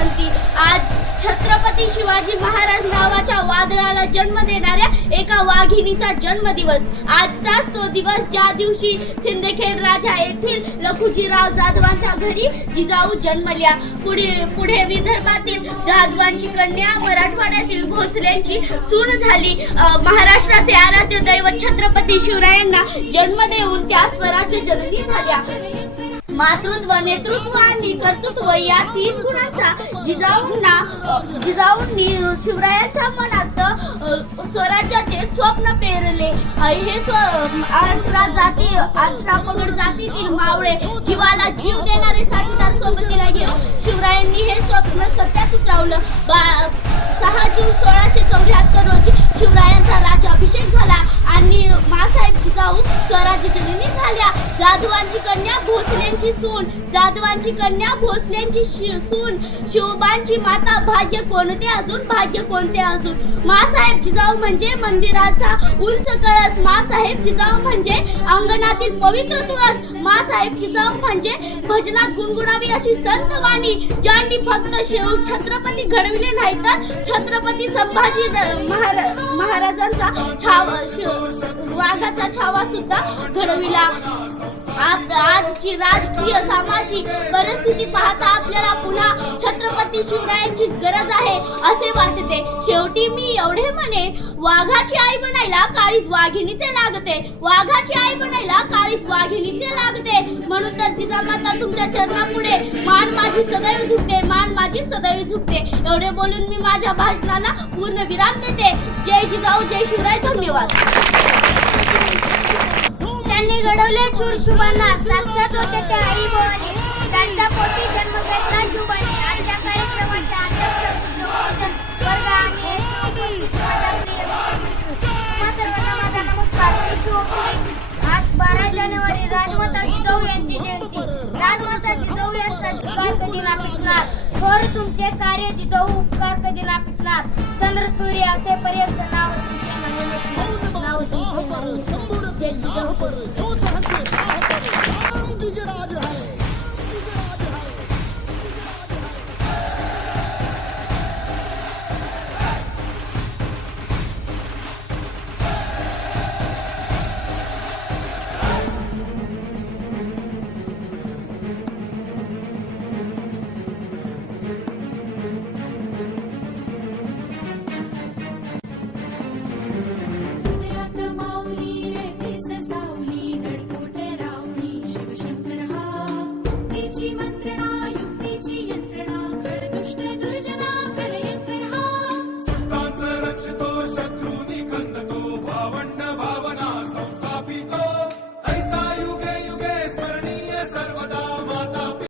जयंती। आज छत्रपती शिवाजी महाराज नावाच्या वादळाला जन्म देणाऱ्या एका वाघिणीचा जन्मदिवस। आजचाच तो दिवस ज्या दिवशी सिंदखेड राजा येथील लखुजीराव जाधवांच्या घरी जिजाऊ जन्मल्या। पुढे विदर्भातील जाधवांची कन्या मराठवाड्यातील भोसल्यांची सून झाली। महाराष्ट्राचे आराध्य दैवत छत्रपती शिवरायांना जन्म देऊन त्या स्वराज्य जननी झाल्या। मातृत्व, नेतृत्व आणि कर्तृत्व या तीन गुणांचा जिजाऊंनी शिवरायांच्या मनात स्वराज्याचे स्वप्न पेरले। हे 18 पगड जातीतील मावळे जीवाला जीव देणारे साथीदार सोबतीला घेऊन शिवरायांनी हे स्वप्न सत्यात उतरवलं। 6 जून 1674 रोजी शिवरायांचा राज्याभिषेक झाला आणि मासाहेब जिजाऊ स्वराज्य जननी झाल्या। जाधवांची कन्या भोसल्यांची सून, जाधवांची कन्या भोसल्यांची सून, शिवबांची माता, भाग्य कोणते अजून, भाग्य कोणते अजून। मासाहेब जिजाऊ म्हणजे मंदिराचा उंच कळस, मासाहेब जिजाऊ म्हणजे अंगणातील पवित्र तुळस, मासाहेब जिजाऊ म्हणजे भजनात गुणगुणावी अशी संत वाणी, ज्यांनी फक्त छत्रपती घडविले नाही तर छत्रपती संभाजी महाराजांचा वाघाचा छावा सुद्धा घडविला। आजची राजकीय सामाजिक परिस्थिती पाहता आपल्याला पुन्हा छत्रपती शिवरायांची गरज आहे असे वाटते। शेवटी मी एवढे म्हणे, वाघाची आई बनायला काळीच वाघिणीचे लागते, वाघाची आई बनायला काळीच वाघिणीचे लागते। म्हणून तर जिजामाता तुमच्या चरणापुढे मान माझी सदैव झुकते, मान माझी सदैव झुकते। एवढे बोलून मी माझ्या भाषणाला पूर्ण विराम देते। जय जिजाऊ, जय शिवराय, धन्यवाद। त्यांनी घडवले शूरशुभांना, साक्षात होते ते आई भवानी, त्यांच्या पोटी जन्म घेतला शिवबाने। आजच्या कार्यक्रमाच्या स्वर्ग आणि सर्वांना माझा नमस्कार। आज 12 जानेवारी राजमाता जिजाऊ यांची जयंती। राजमाता जिजाऊ यांचा उपकार कधी ना पिटणार, थोर तुमचे कार्य जिजाऊ उपकार कधी ना पिटणार। चंद्र सूर्य असेपर्यंत नाव तुमचे नाव तुमचे मंत्रणा